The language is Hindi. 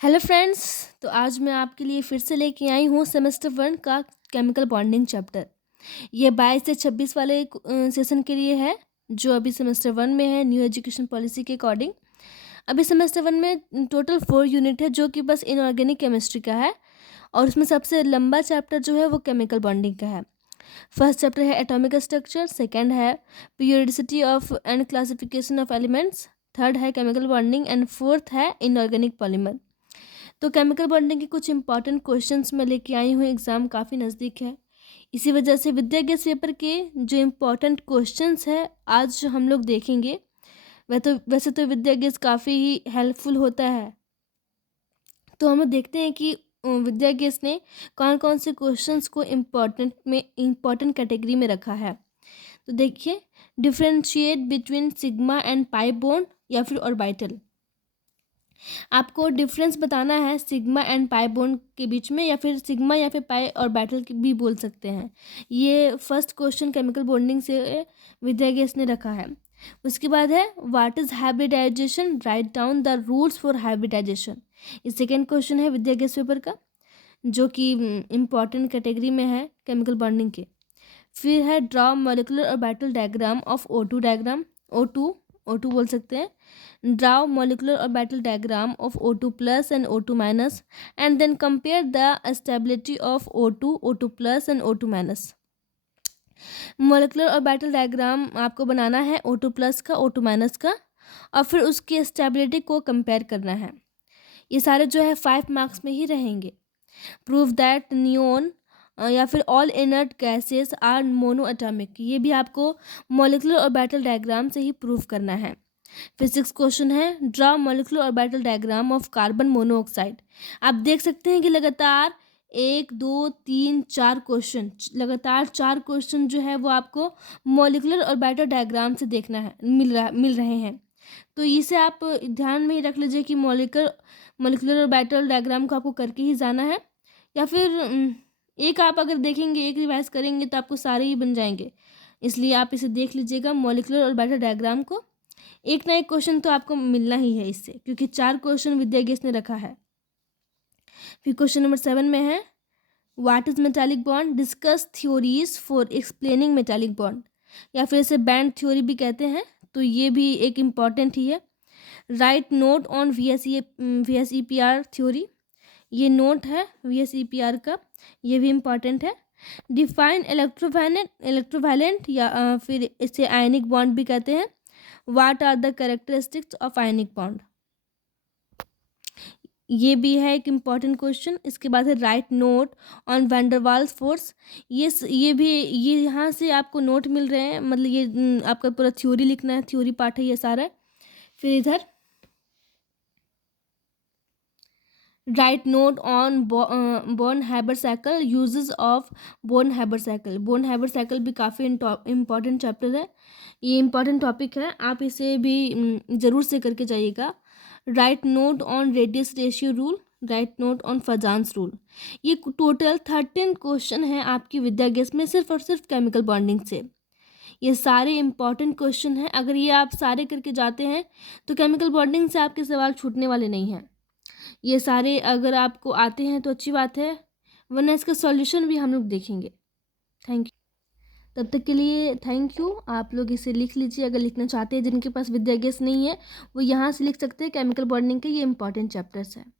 Hello friends. तो आज मैं आपके लिए फिर से लेके आई हूँ सेमेस्टर 1 का केमिकल बॉन्डिंग चैप्टर। ये 22 से 26 वाले सेशन के लिए है, जो अभी सेमेस्टर 1 में है न्यू एजुकेशन पॉलिसी के अकॉर्डिंग। अभी सेमेस्टर 1 में टोटल 4 यूनिट है, जो कि बस इनऑर्गेनिक केमिस्ट्री का है, और उसमें सबसे लंबा चैप्टर जो है वो केमिकल बॉन्डिंग का है। फर्स्ट चैप्टर है एटॉमिक स्ट्रक्चर, सेकेंड है periodicity of and classification of elements, third है केमिकल बॉन्डिंग एंड फोर्थ है इनऑर्गेनिक पॉलीमर। तो केमिकल बॉन्डिंग के कुछ इंपॉर्टेंट क्वेश्चंस मैं लेके आई हूँ, एग्ज़ाम काफ़ी नज़दीक है, इसी वजह से विद्या गैस पेपर के जो इम्पोर्टेंट क्वेश्चंस है आज हम लोग देखेंगे। वैसे तो विद्या गैस काफ़ी ही हेल्पफुल होता है। तो हम लोग देखते हैं कि विद्या गैस ने कौन कौन से क्वेश्चंस को इम्पॉर्टेंट कैटेगरी में रखा है। तो देखिए, differentiate between sigma and pi bond या फिर ऑर्बिटल। आपको डिफरेंस बताना है सिग्मा एंड पाई बॉन्ड के बीच में, या फिर सिग्मा या फिर पाई और बैटल भी बोल सकते हैं। ये फर्स्ट क्वेश्चन केमिकल बॉन्डिंग से विद्या गैस ने रखा है। उसके बाद है what is hybridization, write down the rules for hybridization. ये सेकेंड क्वेश्चन है विद्या गैस पेपर का, जो कि इम्पॉर्टेंट कैटेगरी में है केमिकल बॉन्डिंग के। फिर है draw molecular orbital diagram of O2 diagram, O2 बोल सकते हैं। Draw molecular orbital diagram of O2 plus and O2 minus and then compare the stability of O2, O2 plus and O2 minus. Molecular orbital diagram आपको बनाना है O2 प्लस का, O2 माइनस का, और फिर उसकी स्टेबिलिटी को कंपेयर करना है। ये सारे जो है 5 मार्क्स में ही रहेंगे। प्रूव दैट नियोन या फिर all inert gases are monoatomic, ये भी आपको मॉलिकुलर और बैटल डायग्राम से ही प्रूव करना है। फिर 6 क्वेश्चन है draw molecular orbital diagram of carbon monoxide. आप देख सकते हैं कि लगातार 1 2 3 4 क्वेश्चन, लगातार 4 क्वेश्चन जो है वो आपको मॉलिक्यूलर और बैटल डायग्राम से देखना है, मिल रहे हैं। तो इसे आप ध्यान में ही रख लीजिए कि मॉलिक्यूलर और बैटल डायग्राम को आपको करके ही जाना है, या फिर एक आप अगर देखेंगे, एक रिवाइज करेंगे तो आपको सारे ही बन जाएंगे। इसलिए आप इसे देख लीजिएगा मॉलिक्यूलर और बैटल डायग्राम को। एक ना एक क्वेश्चन तो आपको मिलना ही है इससे, क्योंकि 4 क्वेश्चन विद्या गैस ने रखा है। फिर क्वेश्चन नंबर 7 में है what is metallic bond, discuss theories for explaining metallic bond, या फिर इसे बैंड थ्योरी भी कहते हैं, तो ये भी एक इम्पॉर्टेंट ही है। Write note on VSEPR theory, ये नोट है VSEPR का, ये भी इम्पॉर्टेंट है। डिफाइन इलेक्ट्रोवैलेंट या फिर इसे आयनिक बॉन्ड भी कहते हैं। What are the characteristics of ionic bond, ये भी है एक इम्पॉर्टेंट क्वेश्चन। इसके बाद है write note on van der Waals force, ये यहाँ से आपको नोट मिल रहे हैं, मतलब ये आपका पूरा थ्योरी लिखना है, थ्योरी पार्ट है ये सारा। फिर इधर write note on Born Haber cycle, uses of Born Haber cycle. Born Haber cycle भी काफ़ी इम्पॉर्टेंट चैप्टर है, ये इम्पॉर्टेंट टॉपिक है, आप इसे भी ज़रूर से करके जाइएगा। Right note on radius ratio rule, right note on फजान्स rule. ये टोटल 13 क्वेश्चन हैं आपकी विद्या गैस में, सिर्फ और सिर्फ केमिकल बॉन्डिंग से। ये सारे इंपॉर्टेंट क्वेश्चन हैं, अगर ये आप सारे करके जाते हैं तो केमिकल बॉन्डिंग से आपके सवाल छूटने वाले नहीं हैं। ये सारे अगर आपको आते हैं तो अच्छी बात है, वरना इसका सॉल्यूशन भी हम लोग देखेंगे। Thank you. तब तक के लिए थैंक यू। आप लोग इसे लिख लीजिए, अगर लिखना चाहते हैं, जिनके पास विद्या गैस नहीं है वो यहाँ से लिख सकते हैं। केमिकल बॉन्डिंग के ये इंपॉर्टेंट चैप्टर्स हैं।